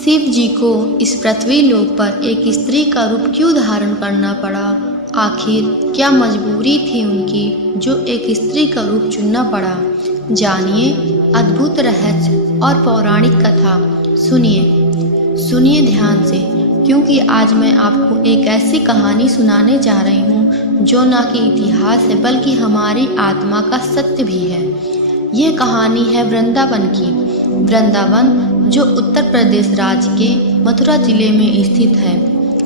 शिव जी को इस पृथ्वी लोक पर एक स्त्री का रूप क्यों धारण करना पड़ा? आखिर क्या मजबूरी थी उनकी जो एक स्त्री का रूप चुनना पड़ा? जानिए अद्भुत रहस्य और पौराणिक कथा। सुनिए ध्यान से, क्योंकि आज मैं आपको एक ऐसी कहानी सुनाने जा रही हूँ जो न कि इतिहास है बल्कि हमारी आत्मा का सत्य भी है। यह कहानी है वृंदावन की। वृंदावन जो उत्तर प्रदेश राज्य के मथुरा जिले में स्थित है।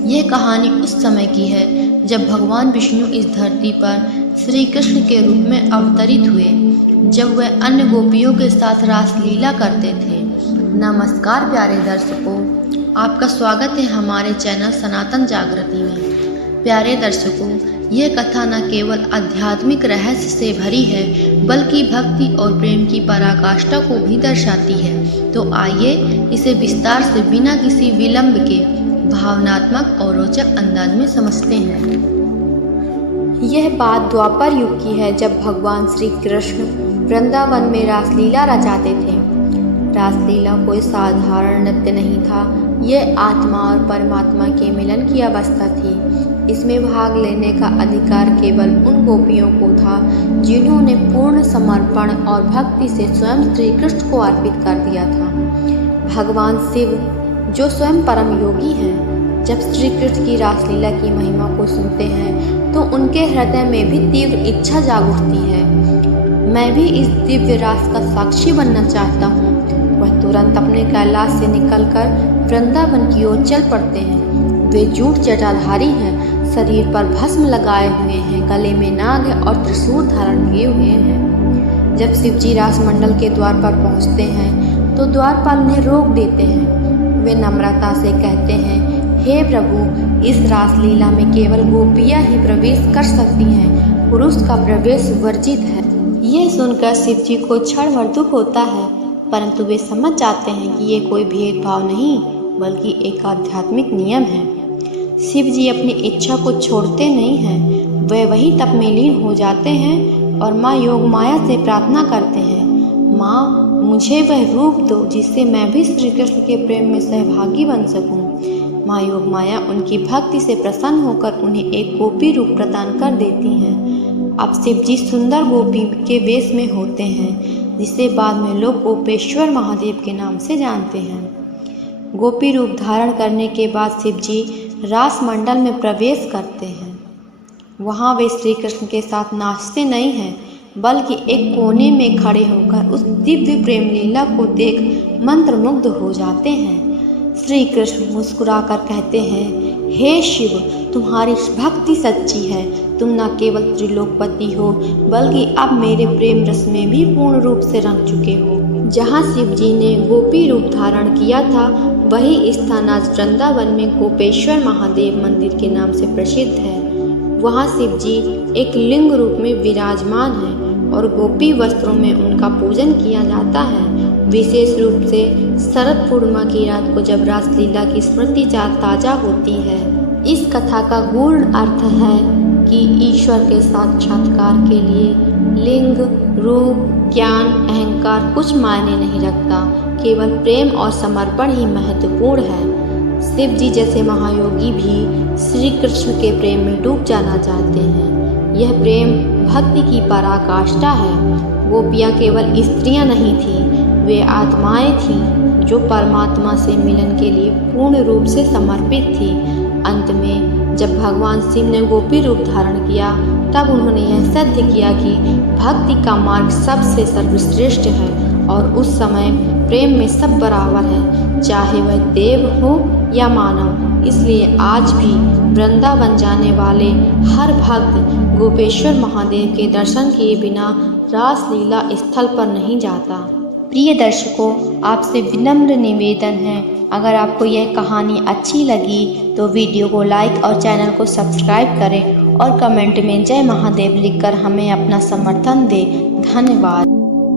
यह कहानी उस समय की है जब भगवान विष्णु इस धरती पर श्री कृष्ण के रूप में अवतरित हुए, जब वह अन्य गोपियों के साथ रासलीला करते थे। नमस्कार प्यारे दर्शकों, आपका स्वागत है हमारे चैनल सनातन जागृति में। प्यारे दर्शकों, यह कथा न केवल आध्यात्मिक रहस्य से भरी है बल्कि भक्ति और प्रेम की पराकाष्ठा को भी दर्शाती है। तो आइए इसे विस्तार से बिना किसी विलंब के भावनात्मक और रोचक अंदाज में समझते हैं। यह बात द्वापर युग की है, जब भगवान श्री कृष्ण वृंदावन में रासलीला रचाते थे। रासलीला कोई साधारण नृत्य नहीं था, यह आत्मा और परमात्मा के मिलन की अवस्था थी। इसमें भाग लेने का अधिकार केवल उन गोपियों को था जिन्होंने पूर्ण समर्पण और भक्ति से स्वयं श्री कृष्ण को अर्पित कर दिया था। भगवान शिव जो स्वयं परम योगी हैं, जब श्री कृष्ण की रासलीला की महिमा को सुनते हैं तो उनके हृदय में भी तीव्र इच्छा जाग उठती है। मैं भी इस दिव्य रास का साक्षी बनना चाहता हूँ। वह तुरंत अपने कैलाश से निकलकर वृंदावन की ओर चल पड़ते हैं। वे जूट जटाधारी हैं, शरीर पर भस्म लगाए हुए हैं, गले में नाग है और त्रिशूल धारण किए हुए हैं। जब शिवजी रासमंडल के द्वार पर पहुंचते हैं तो द्वारपाल उन्हें रोक देते हैं। वे नम्रता से कहते हैं, हे प्रभु, इस रासलीला में केवल गोपियां ही प्रवेश कर सकती हैं, पुरुष का प्रवेश वर्जित है। यह सुनकर शिवजी को क्षण भर दुख होता है, परंतु वे समझ जाते हैं कि ये कोई भेदभाव नहीं बल्कि एक आध्यात्मिक नियम है। शिव जी अपनी इच्छा को छोड़ते नहीं हैं, वे वही तप में लीन हो जाते हैं और माँ योग माया से प्रार्थना करते हैं, माँ मुझे वह रूप दो जिससे मैं भी श्री कृष्ण के प्रेम में सहभागी बन सकूं। माँ योग माया उनकी भक्ति से प्रसन्न होकर उन्हें एक गोपी रूप प्रदान कर देती हैं। अब शिव जी सुंदर गोपी के वेश में होते हैं, जिसे बाद में लोग गोपेश्वर महादेव के नाम से जानते हैं। गोपी रूप धारण करने के बाद शिव जी रास मंडल में प्रवेश करते हैं। वहाँ वे श्री कृष्ण के साथ नाचते नहीं हैं बल्कि एक कोने में खड़े होकर उस दिव्य प्रेम लीला को देख मंत्रमुग्ध हो जाते हैं। श्री कृष्ण मुस्कुराकर कहते हैं, हे शिव, तुम्हारी भक्ति सच्ची है। तुम न केवल त्रिलोकपति हो बल्कि अब मेरे प्रेम रस में भी पूर्ण रूप से रंग चुके हो। जहाँ शिव जी ने गोपी रूप धारण किया था वही स्थान आज वृंदावन में गोपेश्वर महादेव मंदिर के नाम से प्रसिद्ध है। वहाँ शिव जी एक लिंग रूप में विराजमान हैं और गोपी वस्त्रों में उनका पूजन किया जाता है। विशेष रूप से शरद पूर्णिमा की रात को जब रासलीला की स्मृति ताजा होती है। इस कथा का गूढ़ अर्थ है कि ईश्वर के साक्षात्कार के लिए लिंग, रूप, ज्ञान, अहंकार कुछ मायने नहीं रखता, केवल प्रेम और समर्पण ही महत्वपूर्ण है। शिव जी जैसे महायोगी भी श्री कृष्ण के प्रेम में डूब जाना चाहते हैं। यह प्रेम भक्ति की पराकाष्ठा है। गोपियाँ केवल स्त्रियाँ नहीं थीं, वे आत्माएं थीं जो परमात्मा से मिलन के लिए पूर्ण रूप से समर्पित थी। अंत में जब भगवान शिव ने गोपी रूप धारण किया तब उन्होंने यह सिद्ध किया कि भक्ति का मार्ग सबसे सर्वश्रेष्ठ है और उस समय प्रेम में सब बराबर है, चाहे वह देव हो या मानव। इसलिए आज भी वृंदावन जाने वाले हर भक्त गोपेश्वर महादेव के दर्शन किए बिना रासलीला स्थल पर नहीं जाता। प्रिय दर्शकों, आपसे विनम्र निवेदन है, अगर आपको यह कहानी अच्छी लगी तो वीडियो को लाइक और चैनल को सब्सक्राइब करें और कमेंट में जय महादेव लिखकर हमें अपना समर्थन दें। धन्यवाद।